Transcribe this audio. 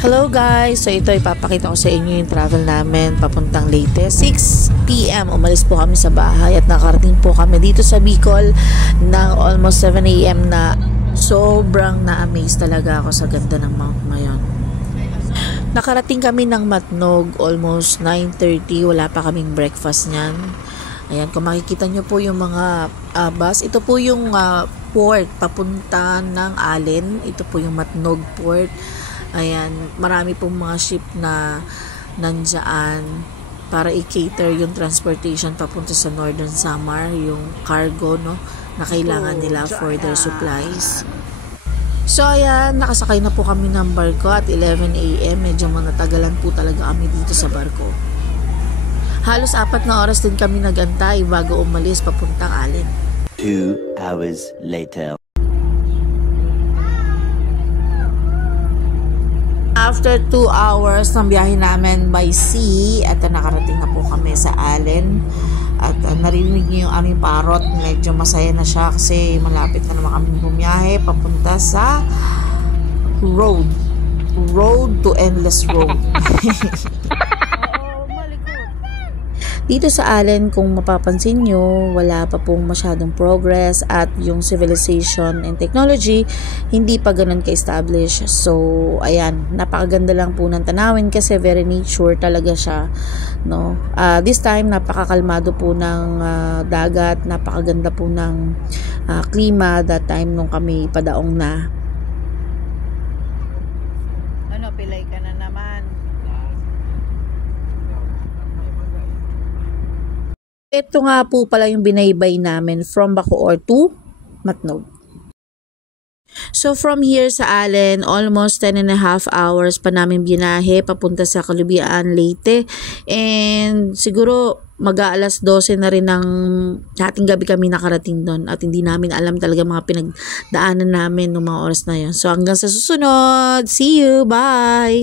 Hello guys! So ito ipapakita ko sa inyo yung travel namin papuntang Leyte. 6 PM umalis po kami sa bahay at nakarating po kami dito sa Bicol ng almost 7 AM na sobrang na-amaze talaga ako sa ganda ng Mount Mayon. Nakarating kami ng Matnog almost 9:30, wala pa kaming breakfast niyan. Ayan, kung makikita nyo po yung mga bus, ito po yung port papunta ng Allen. Ito po yung Matnog Port. Ayan, marami pong mga ship na nandyan para i-cater yung transportation papunta sa Northern Samar, yung cargo, no, na kailangan nila for their supplies. So, ayan, nakasakay na po kami ng barko at 11 AM. Medyo manatagalan po talaga kami dito sa barko. Halos 4 na oras din kami nagantay bago umalis papuntang Allen. 2 hours later. After 2 hours ng biyahe namin by sea at nakarating na po kami sa Allen at narinig niyo yung aming parrot. Medyo masaya na siya kasi malapit na naman kami bumiyahe papunta sa road to endless road. Dito sa Allen, kung mapapansin nyo, wala pa pong masyadong progress at yung civilization and technology hindi pa ganun ka-establish. So, ayan, napakaganda lang po ng tanawin kasi very nature talaga siya, no? This time, napakakalmado po ng dagat, napakaganda po ng klima that time nung kami padaong na. Ano, pilay ka na naman. Ito nga po pala yung binaybay namin from Bacoor to Matnog. So from here sa Allen, almost 10.5 hours pa namin binahe papunta sa Kalubian, Leyte. And siguro mag-aalas 12 na rin ng dating gabi kami nakarating doon at hindi namin alam talaga mga pinagdaanan namin ng mga oras na yun. So hanggang sa susunod, see you, bye!